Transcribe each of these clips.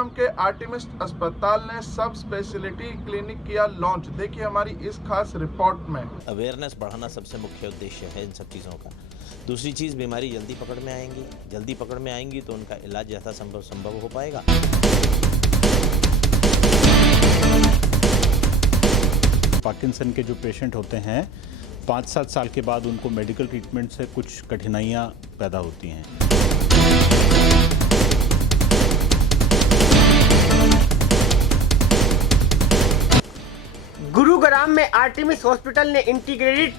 गुरुग्राम के आर्टिमिस्ट अस्पताल ने सब स्पेशलिटी क्लिनिक किया लॉन्च। देखिए हमारी इस खास रिपोर्ट में। अवेयरनेस बढ़ाना सबसे मुख्य उद्देश्य है इन सब चीज़ों का। दूसरी चीज़, बीमारी जल्दी पकड़ में आएंगी तो उनका इलाज यथासंभव हो पाएगा। पार्किंसन के जो पेशेंट होते हैं 5-7 साल के बाद उनको मेडिकल ट्रीटमेंट से कुछ कठिनाइयाँ पैदा होती हैं। गुरुग्राम में आर्टिमिस हॉस्पिटल ने इंटीग्रेटेड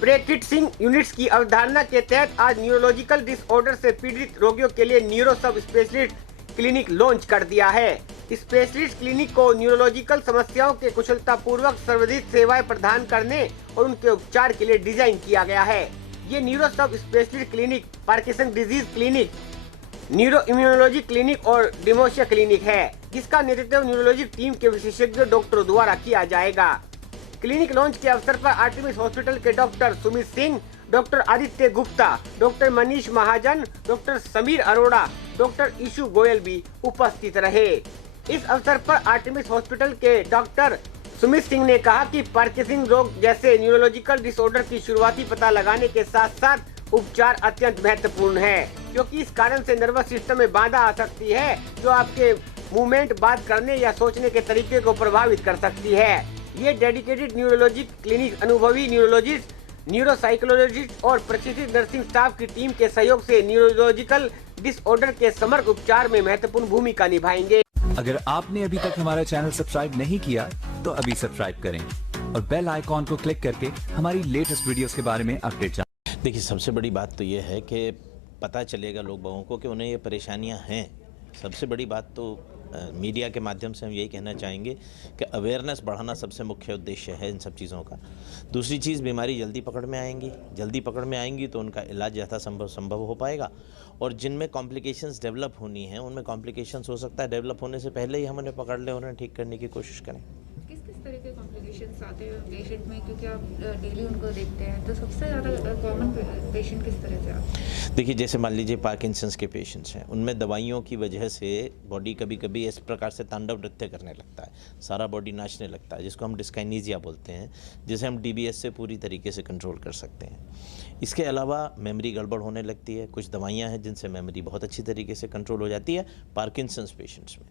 प्रैक्टिसिंग यूनिट्स की अवधारणा के तहत आज न्यूरोलॉजिकल डिसऑर्डर से पीड़ित रोगियों के लिए न्यूरो सब स्पेशलिस्ट क्लिनिक लॉन्च कर दिया है। स्पेशलिस्ट क्लिनिक को न्यूरोलॉजिकल समस्याओं के कुशलतापूर्वक सर्वोत्तम सेवाएं प्रदान करने और उनके उपचार के लिए डिजाइन किया गया है। ये न्यूरो सब specialist clinic Parkinson disease clinic, neuro immunology clinic और डिमेंशिया क्लिनिक है, जिसका नेतृत्व न्यूरोलॉजी टीम के विशेषज्ञ डॉक्टरों द्वारा किया जाएगा। क्लिनिक लॉन्च के अवसर पर आर्टिमिस हॉस्पिटल के doctor Sumit Singh, doctor Aditya Gupta, doctor Manish Mahajan, doctor Samir Arora, doctor Ishu Goyal भी उपस्थित रहे। इस अवसर पर आर्टिमिस हॉस्पिटल के डॉक्टर सुमित सिंह ने कहा कि पार्किंसन रोग जैसे न्यूरोलॉजिकल डिसऑर्डर की शुरुआती पता लगाने के साथ साथ उपचार अत्यंत महत्वपूर्ण है, क्योंकि इस कारण से नर्वस सिस्टम में बाधा आ सकती है जो आपके मूवमेंट, बात करने या सोचने के तरीके को प्रभावित कर सकती है। ये डेडिकेटेड न्यूरोलॉजी क्लिनिक अनुभवी न्यूरोलॉजिस्ट, न्यूरोसाइकोलॉजिस्ट और प्रशिक्षित नर्सिंग स्टाफ की टीम के सहयोग से न्यूरोलॉजिकल डिसऑर्डर के समग्र उपचार में महत्वपूर्ण भूमिका निभाएंगे। अगर आपने अभी तक हमारा चैनल सब्सक्राइब नहीं किया तो अभी सब्सक्राइब करें और बेल आइकॉन को क्लिक करके हमारी लेटेस्ट वीडियोस के बारे में अपडेट जानें। देखिए, सबसे बड़ी बात तो ये है कि पता चलेगा लोगों को कि उन्हें ये परेशानियां हैं। सबसे बड़ी बात तो मीडिया के माध्यम से हम यही कहना चाहेंगे कि अवेयरनेस बढ़ाना सबसे मुख्य उद्देश्य है इन सब चीज़ों का। दूसरी चीज़, बीमारी जल्दी पकड़ में आएंगी तो उनका इलाज यथासंभव हो पाएगा। और जिनमें कॉम्प्लिकेशंस डेवलप होनी है उनमें कॉम्प्लिकेशंस हो सकता है डेवलप होने से पहले ही हम उन्हें पकड़ लें और उन्हें ठीक करने की कोशिश करें। किस तरह के कॉम्प्लिकेशंस आते हैं पेशेंट में, क्योंकि आप डेली उनको देखते हैं, तो सबसे ज़्यादा कॉमन पेशेंट किस तरह से आते हैं? देखिए, जैसे मान लीजिए पार्किंसंस के पेशेंट्स हैं, उनमें दवाइयों की वजह से बॉडी कभी कभी इस प्रकार से तांडव नृत्य करने लगता है, सारा बॉडी नाचने लगता है, जिसको हम डिस्काइनीजिया बोलते हैं, जिसे हम डीबीएस से पूरी तरीके से कंट्रोल कर सकते हैं। इसके अलावा मेमोरी गड़बड़ होने लगती है। कुछ दवाइयाँ हैं जिनसे मेमोरी बहुत अच्छी तरीके से कंट्रोल हो जाती है पार्किंसंस पेशेंट्स में।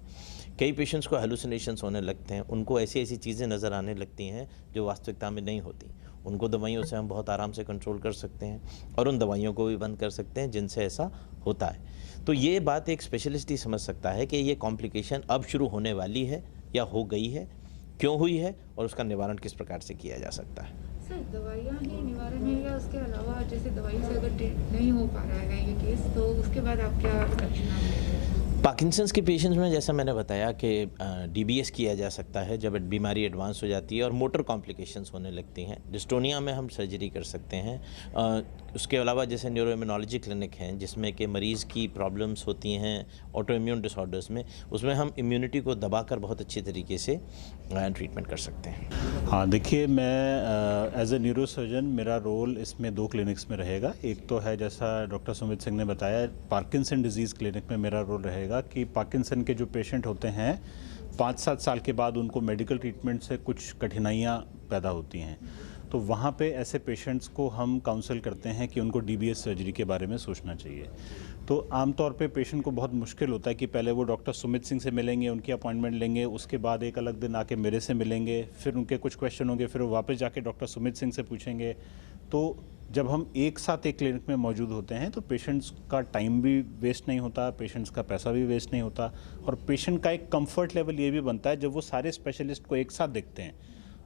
कई पेशेंट्स को हेलुसिनेशंस होने लगते हैं, उनको ऐसी चीज़ें नज़र आने लगती हैं जो वास्तविकता में नहीं होती। उनको दवाइयों से हम बहुत आराम से कंट्रोल कर सकते हैं और उन दवाइयों को भी बंद कर सकते हैं जिनसे ऐसा होता है। तो ये बात एक स्पेशलिस्ट ही समझ सकता है कि ये कॉम्प्लिकेशन अब शुरू होने वाली है या हो गई है, क्यों हुई है और उसका निवारण किस प्रकार से किया जा सकता है। सर, दवाइयाँ ही निवारण है या उसके अलावा जैसे दवाई से अगर ट्रीट नहीं हो पा रहा है ये केस, तो उसके बाद आप क्या एक्शन आप लेते हैं? पार्किंसंस के पेशेंट्स में जैसा मैंने बताया कि डीबीएस किया जा सकता है जब बीमारी एडवांस हो जाती है और मोटर कॉम्प्लिकेशंस होने लगती हैं। डिस्टोनिया में हम सर्जरी कर सकते हैं। उसके अलावा जैसे न्यूरो इम्यूनोलॉजी क्लिनिक हैं जिसमें कि मरीज़ की प्रॉब्लम्स होती हैं ऑटो इम्यून डिसऑर्डर्स में, उसमें हम इम्यूनिटी को दबाकर बहुत अच्छी तरीके से ट्रीटमेंट कर सकते हैं। हाँ, देखिए, मैं एज ए न्यूरो सर्जन मेरा रोल इसमें 2 क्लिनिक्स में रहेगा। एक तो है जैसा डॉक्टर सुमित सिंह ने बताया, पार्किंसन डिजीज़ क्लिनिक में मेरा रोल रहेगा कि पार्किंसन के जो पेशेंट होते हैं 5-7 साल के बाद उनको मेडिकल ट्रीटमेंट से कुछ कठिनाइयाँ पैदा होती हैं, तो वहाँ पे ऐसे पेशेंट्स को हम काउंसल करते हैं कि उनको डीबीएस सर्जरी के बारे में सोचना चाहिए। तो आमतौर पे पेशेंट को बहुत मुश्किल होता है कि पहले वो डॉक्टर सुमित सिंह से मिलेंगे, उनकी अपॉइंटमेंट लेंगे, उसके बाद एक अलग दिन आके मेरे से मिलेंगे, फिर उनके कुछ क्वेश्चन होंगे, फिर वो वापस जाके डॉक्टर सुमित सिंह से पूछेंगे। तो जब हम एक साथ एक क्लिनिक में मौजूद होते हैं तो पेशेंट्स का टाइम भी वेस्ट नहीं होता, पेशेंट्स का पैसा भी वेस्ट नहीं होता और पेशेंट का एक कंफर्ट लेवल ये भी बनता है जब वो सारे स्पेशलिस्ट को एक साथ देखते हैं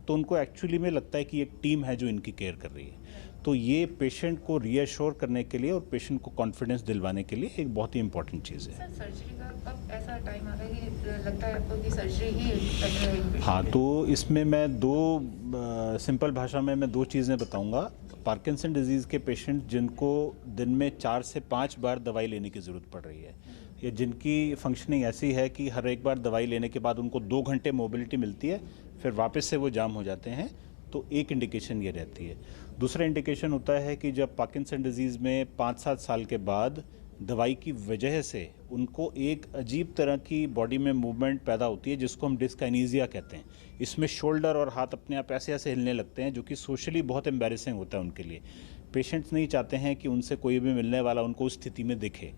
तो उनको एक्चुअली में लगता है कि एक टीम है जो इनकी केयर कर रही है। तो ये पेशेंट को रीअश्योर करने के लिए और पेशेंट को कॉन्फिडेंस दिलवाने के लिए एक बहुत ही इंपॉर्टेंट चीज़ है। सर, सर्जरी का कब ऐसा टाइम आता है कि लगता है आपको कि सर्जरी ही बेटर है? हाँ, तो इसमें मैं 2 सिंपल भाषा में मैं 2 चीज़ें बताऊंगा। पार्किंसन डिजीज़ के पेशेंट जिनको दिन में 4 से 5 बार दवाई लेने की ज़रूरत पड़ रही है, या जिनकी फंक्शनिंग ऐसी है कि हर एक बार दवाई लेने के बाद उनको 2 घंटे मोबिलिटी मिलती है, फिर वापस से वो जाम हो जाते हैं, तो एक इंडिकेशन ये रहती है। दूसरा इंडिकेशन होता है कि जब पार्किंसन डिजीज़ में 5-7 साल के बाद दवाई की वजह से उनको एक अजीब तरह की बॉडी में मूवमेंट पैदा होती है जिसको हम डिस्काइनीजिया कहते हैं। इसमें शोल्डर और हाथ अपने आप ऐसे ऐसे हिलने लगते हैं, जो कि सोशली बहुत एम्बैरेसिंग होता है उनके लिए। पेशेंट्स नहीं चाहते हैं कि उनसे कोई भी मिलने वाला उनको उस स्थिति में दिखे।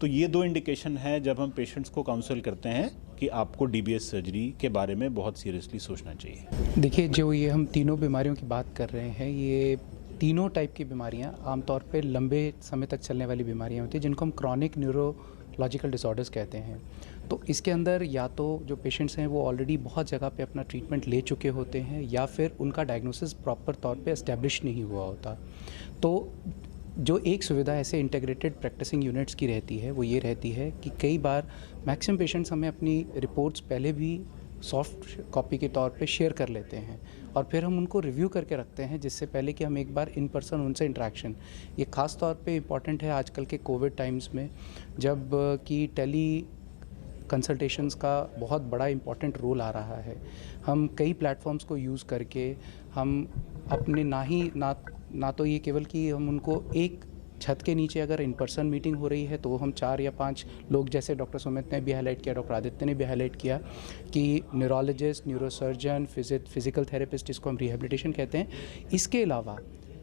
तो ये 2 इंडिकेशन है जब हम पेशेंट्स को काउंसल करते हैं कि आपको DBS सर्जरी के बारे में बहुत सीरियसली सोचना चाहिए। देखिए, जो ये हम तीनों बीमारियों की बात कर रहे हैं, ये तीनों टाइप की बीमारियां आमतौर पे लंबे समय तक चलने वाली बीमारियां होती हैं, जिनको हम क्रॉनिक न्यूरोलॉजिकल डिसऑर्डर्स कहते हैं। तो इसके अंदर या तो जो पेशेंट्स हैं वो ऑलरेडी बहुत जगह पे अपना ट्रीटमेंट ले चुके होते हैं, या फिर उनका डायग्नोसिस प्रॉपर तौर पे एस्टेब्लिश नहीं हुआ होता। तो जो एक सुविधा ऐसे इंटीग्रेटेड प्रैक्टिसिंग यूनिट्स की रहती है वो ये रहती है कि कई बार मैक्सिमम पेशेंट्स हमें अपनी रिपोर्ट्स पहले भी सॉफ्ट कॉपी के तौर पे शेयर कर लेते हैं, और फिर हम उनको रिव्यू करके रखते हैं जिससे पहले कि हम एक बार इन पर्सन उनसे इंटरेक्शन। ये ख़ास तौर पे इम्पॉर्टेंट है आजकल के कोविड टाइम्स में, जब कि टेली कंसल्टेशंस का बहुत बड़ा इम्पॉर्टेंट रोल आ रहा है। हम कई प्लेटफॉर्म्स को यूज़ करके हम अपने ना तो ये केवल कि हम उनको एक छत के नीचे अगर इन पर्सन मीटिंग हो रही है तो हम 4 या 5 लोग, जैसे डॉक्टर सुमित ने भी हाईलाइट किया, डॉक्टर आदित्य ने भी हाईलाइट किया कि न्यूरोलॉजिस्ट, न्यूरोसर्जन, फिजिकल थेरेपिस्ट, जिसको हम रिहेबिलिटेशन कहते हैं, इसके अलावा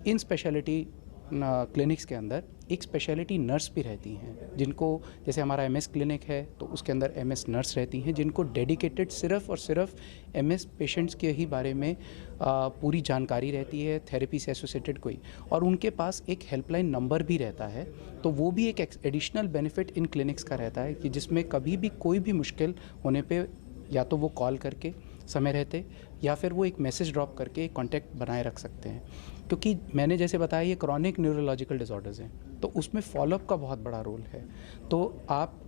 इन स्पेशलिटी क्लिनिक्स के अंदर एक स्पेशलिटी नर्स भी रहती हैं, जिनको, जैसे हमारा MS क्लिनिक है तो उसके अंदर MS नर्स रहती हैं, जिनको डेडिकेटेड सिर्फ़ और सिर्फ MS पेशेंट्स के ही बारे में पूरी जानकारी रहती है, थेरेपी से एसोसिएटेड कोई, और उनके पास एक हेल्पलाइन नंबर भी रहता है। तो वो भी एक एडिशनल बेनिफिट इन क्लिनिक्स का रहता है कि जिसमें कभी भी कोई भी मुश्किल होने पे या तो वो कॉल करके समय रहते, या फिर वो एक मैसेज ड्रॉप करके एक कॉन्टैक्ट बनाए रख सकते हैं। क्योंकि मैंने जैसे बताया ये क्रॉनिक न्यूरोलॉजिकल डिसऑर्डर्स हैं, तो उसमें फॉलोअप का बहुत बड़ा रोल है। तो आप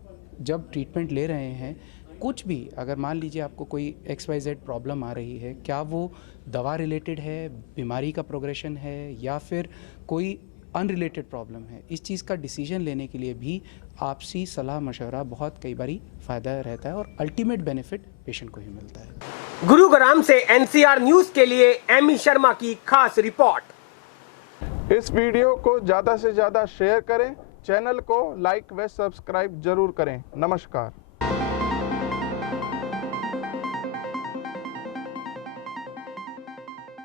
जब ट्रीटमेंट ले रहे हैं, कुछ भी अगर मान लीजिए आपको कोई XYZ प्रॉब्लम आ रही है, क्या वो दवा रिलेटेड है, बीमारी का प्रोग्रेशन है, या फिर कोई अनरिलेटेड प्रॉब्लम है, इस चीज़ का डिसीजन लेने के लिए भी आपसी सलाह मशवरा बहुत कई बारी फ़ायदा रहता है, और अल्टीमेट बेनिफिट पेशेंट को ही मिलता है। गुरुग्राम से NCR न्यूज़ के लिए एमी शर्मा की खास रिपोर्ट। इस वीडियो को ज़्यादा से ज़्यादा शेयर करें, चैनल को लाइक व सब्सक्राइब जरूर करें। नमस्कार।